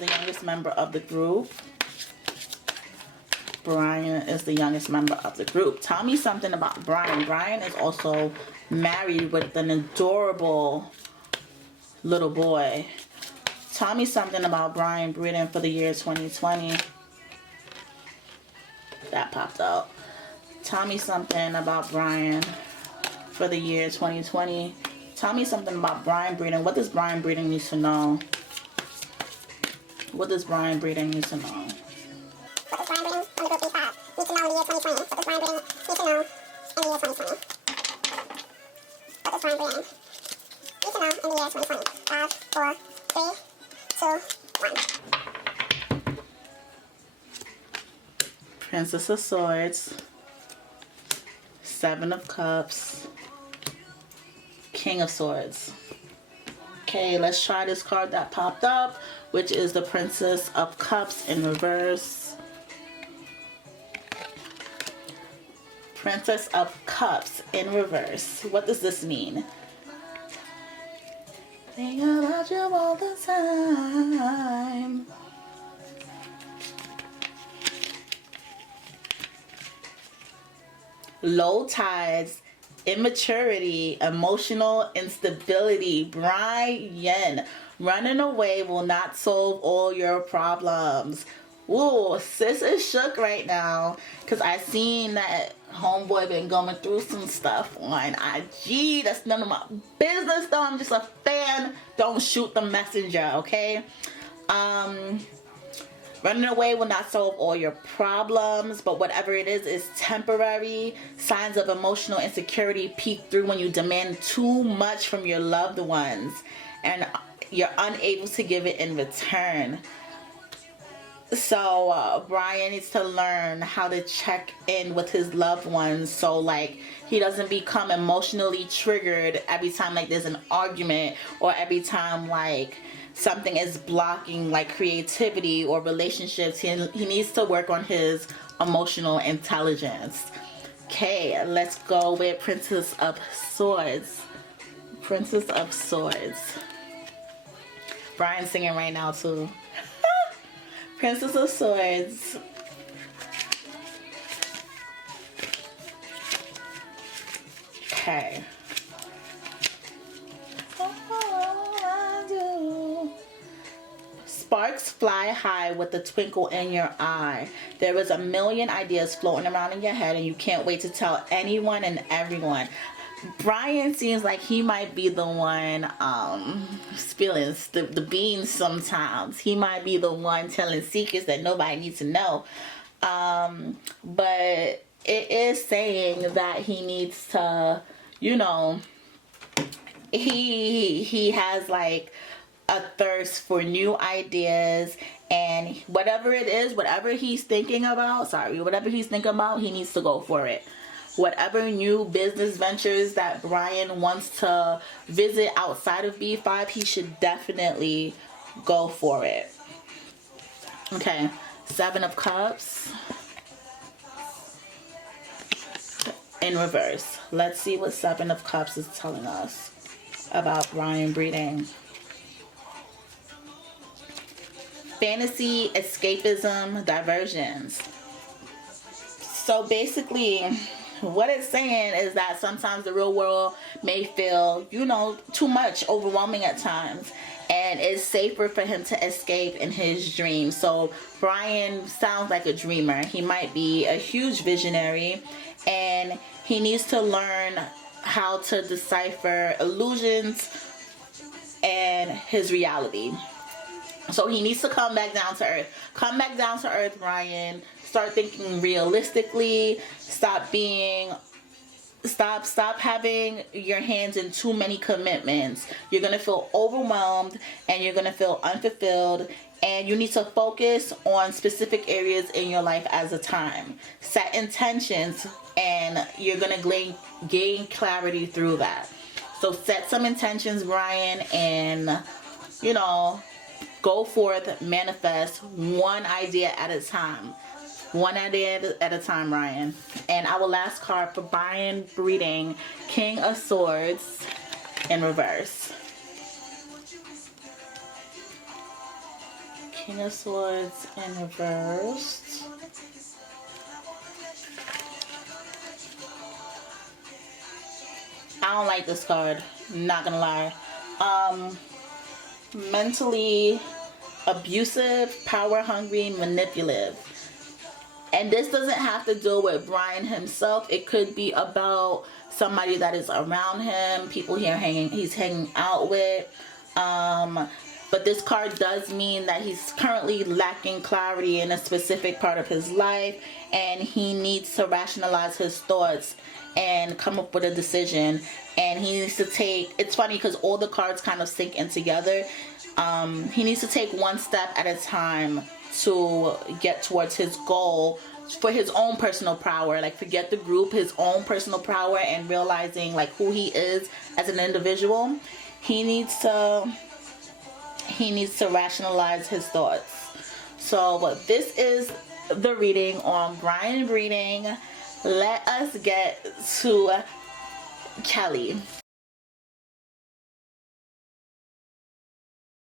the youngest member of the group. Bryan is the youngest member of the group. Tell me something about Bryan. Bryan is also married with an adorable little boy. Tell me something about Bryan breeding for the year 2020. That popped out. Tell me something about Bryan for the year 2020. Tell me something about Bryan breeding. What does Bryan breeding need to know? What does Bryan breeding need to know? What does Bryan breeding on the group need to know in the year 2020? What does Bryan breeding need to know in the year 2020? What does Bryan breeding need to know in the year 2020? 5, 4, 3, 2, 1. Princess of Swords, Seven of Cups, King of Swords. Okay, let's try this card that popped up, which is the Princess of Cups in reverse. Princess of Cups in reverse. What does this mean? Think about you all the time. Low tides, immaturity, emotional instability. Bryan, running away will not solve all your problems. Ooh, sis is shook right now because I seen that homeboy been going through some stuff on IG. That's none of my business though. I'm just a fan. Don't shoot the messenger, okay? Running away will not solve all your problems, but whatever it is temporary. Signs of emotional insecurity peek through when you demand too much from your loved ones and you're unable to give it in return. So Bryan needs to learn how to check in with his loved ones so like he doesn't become emotionally triggered every time like there's an argument or every time like something is blocking like creativity or relationships. He needs to work on his emotional intelligence. Okay, let's go with Princess of Swords. Princess of Swords. Bryan's singing right now too. Princess of Swords. Okay. Sparks fly high with a twinkle in your eye. There is a million ideas floating around in your head and you can't wait to tell anyone and everyone. Bryan seems like he might be the one spilling the beans sometimes. He might be the one telling secrets that nobody needs to know. But it is saying that he needs to, you know, he has like a thirst for new ideas, and whatever it is, whatever he's thinking about, he needs to go for it. Whatever new business ventures that Bryan wants to visit outside of B5, he should definitely go for it. Okay, Seven of Cups in reverse. Let's see what Seven of Cups is telling us about Bryan breeding. Fantasy, escapism, diversions. So basically, what it's saying is that sometimes the real world may feel, you know, too much, overwhelming at times. And it's safer for him to escape in his dreams. So Bryan sounds like a dreamer. He might be a huge visionary. And he needs to learn how to decipher illusions and his reality. So he needs to come back down to earth. Come back down to earth, Bryan. Start thinking realistically. Stop having your hands in too many commitments. You're going to feel overwhelmed and you're going to feel unfulfilled, and you need to focus on specific areas in your life at a time. Set intentions and you're going to gain clarity through that. So set some intentions, Bryan, and you know, go forth, manifest one idea at a time. One idea at a time, Bryan. And our last card for Bryan breeding, King of Swords in reverse. King of Swords in reverse. I don't like this card, not gonna lie. Mentally abusive, power hungry, manipulative. And this doesn't have to do with Bryan himself. It could be about somebody that is around him, people he's hanging out with. But this card does mean that he's currently lacking clarity in a specific part of his life, and he needs to rationalize his thoughts and come up with a decision. And he needs to take, it's funny because all the cards kind of sync in together. He needs to take one step at a time to get towards his goal for his own personal power. Like, forget the group, his own personal power, and realizing like who he is as an individual. He needs to rationalize his thoughts. So this is the reading on Bryan reading. Let us get to Kelly.